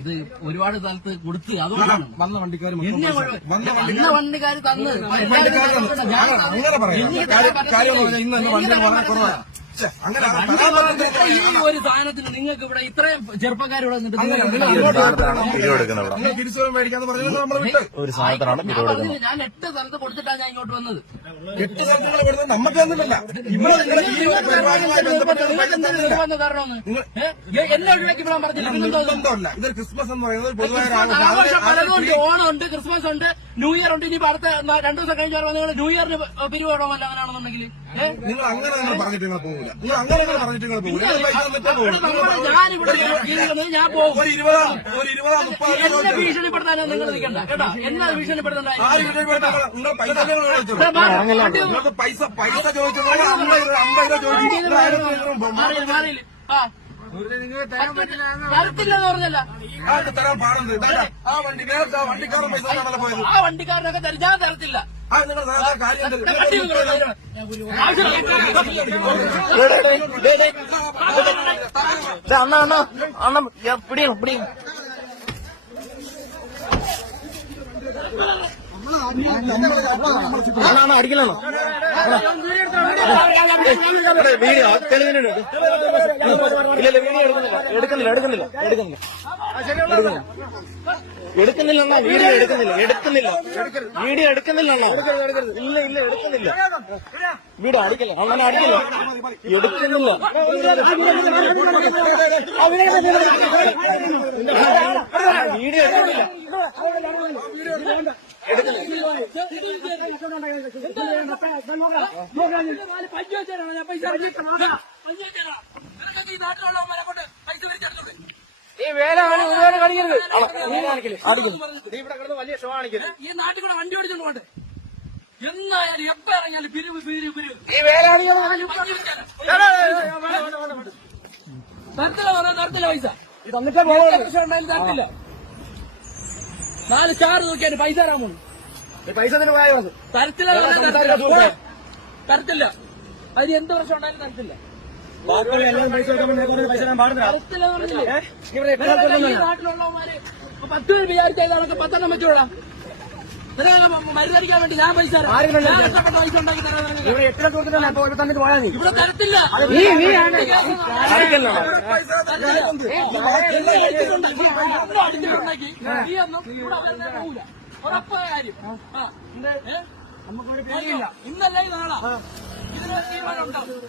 ഇത് ഒരുപാട് സ്ഥലത്ത് കൊടുത്ത് അതുകൊണ്ടാണ്. വന്ന വണ്ടിക്കാർ വന്ന വണ്ടിക്കാർ തന്ന്. അങ്ങനെ പറയാം. ഇന്ന് വണ്ടികൾ വളരെ കുറവാണ് അങ്ങനെ ഈ ഒരു സാധനത്തിന് നിങ്ങൾക്ക് ഇവിടെ ഇത്രയും വിട്ട്. ഒരു സാധനത്തിനാണ് ഞാൻ എട്ട് സ്ഥലത്ത് കൊടുത്തിട്ടാണ് ഞാൻ ഇങ്ങോട്ട് വന്നത്. എട്ട് നമുക്ക് തന്നിട്ടില്ല. ഒഴിവാക്കി വിടാൻ പറഞ്ഞില്ല. ഇത്? ക്രിസ്മസ് എന്ന് പറയുന്നത് പൊതുവായ ആഘോഷം. ഓണം ഉണ്ട് ക്രിസ്മസ് ഉണ്ട് ന്യൂ ഇയർ ഉണ്ട്. ഇനി അടുത്ത രണ്ടു ദിവസം കഴിഞ്ഞ് വരുമ്പോൾ നിങ്ങൾ ന്യൂ ഇയറിന് പിരിവ് വേണമല്ല അങ്ങനെയാണെന്നുണ്ടെങ്കിൽ നിങ്ങൾ അങ്ങനെ പറഞ്ഞിട്ട് നിങ്ങൾ പോകില്ല നിങ്ങൾ അങ്ങനെ പറഞ്ഞിട്ട് നിങ്ങൾ പോകില്ല ഞാൻ പോകും. ഒരു ഇരുപതാം ഒരു ഇരുപതാം മുപ്പതാം എന്നെ ഭീഷണിപ്പെടുത്താനോ നിങ്ങൾ നിൽക്കണ്ട. കേട്ടോ? എന്നെ ഭീഷണിപ്പെടുത്തണ്ട. ആര് വീട്ടിൽ നിങ്ങൾ പൈസ നിങ്ങൾക്ക് പൈസ പൈസ അമ്പത് രൂപ രൂപ ചോദിച്ചു. മാറിയില്ല ആ. തരത്തില്ലെന്ന് പറഞ്ഞല്ല? തരാൻ ആ വണ്ടി നേരത്തെ ആ വണ്ടിക്കാരൻ പൈസ പോയത് ആ വണ്ടിക്കാരനൊക്കെ തരും. ഞാൻ തരത്തില്ല. ആ നിങ്ങൾ നേരത്തെ കാര്യം എന്ത്? കട്ടി നിങ്ങൾ തരും. വീഡിയോ തെളിവിനുണ്ട് ഇല്ല ഇല്ല വീഡിയോ എടുക്കുന്നില്ല എടുക്കുന്നില്ല എടുക്കുന്നില്ല എടുക്കുന്നില്ല എടുക്കുന്നില്ല അണ്ണാ വീഡിയോ എടുക്കുന്നില്ല എടുക്കുന്നില്ല വീഡിയോ എടുക്കുന്നില്ലെന്നോ ഇല്ല ഇല്ല എടുക്കുന്നില്ല വീഡിയോ അടിക്കില്ല അങ്ങനെ അടിക്കില്ല എടുക്കുന്നില്ല വീഡിയോ എടുക്കുന്നില്ല എടുക്കുന്നില്ല. പഞ്ചായത്താണ് ഞാൻ പൈസ പഞ്ചായത്താണ് ഈ നാട്ടിലുള്ളവന്മാരെ കൊണ്ട് പൈസ മേടിച്ചെടുത്തോളൂ ഈ വേലാണ് ഒരുപാട് കാണിക്കരുത്. ഇവിടെ കിടന്ന് വലിയ ഷോ കാണിക്കരുത്. ഈ നാട്ടിൽ കൂടെ വണ്ടി ഓടിച്ചോണ്ട് പോട്ടെ എന്നായാലും എപ്പ ഇറങ്ങിയാലും പിരിവ് പിരിവ് പിരിവ്. ഈ വേലാണ് തരത്തില്ല പറഞ്ഞ തരത്തില്ല പൈസ. തന്നിട്ടേ ഉണ്ടായാലും തരത്തില്ല. നാല് ചാറ് നോക്കിയാൽ പൈസ തരാൻ പോണു. പൈസ മതി. തരത്തില്ല. അതിന് എന്ത് പ്രശ്നം ഉണ്ടായാലും തരത്തില്ല. നാട്ടിലുള്ളവന്മാര് പത്ത് പേര് വിചാരിച്ച പത്തെണ്ണം വെച്ചോളാം മരുന്നടിക്കാൻ വേണ്ടി ഞാൻ പൈസ ഞാൻ പൈസ ഉണ്ടാക്കി തരാം ഇവിടെ തരത്തില്ല. അടിച്ചിട്ടുണ്ടാക്കി. നീ ഒന്നും ഇവിടെ ഉറപ്പായ കാര്യം. ആ. ഏ? ഇന്നല്ല നാളാ ഇതിനൊരു തീരുമാനം ഉണ്ടാവും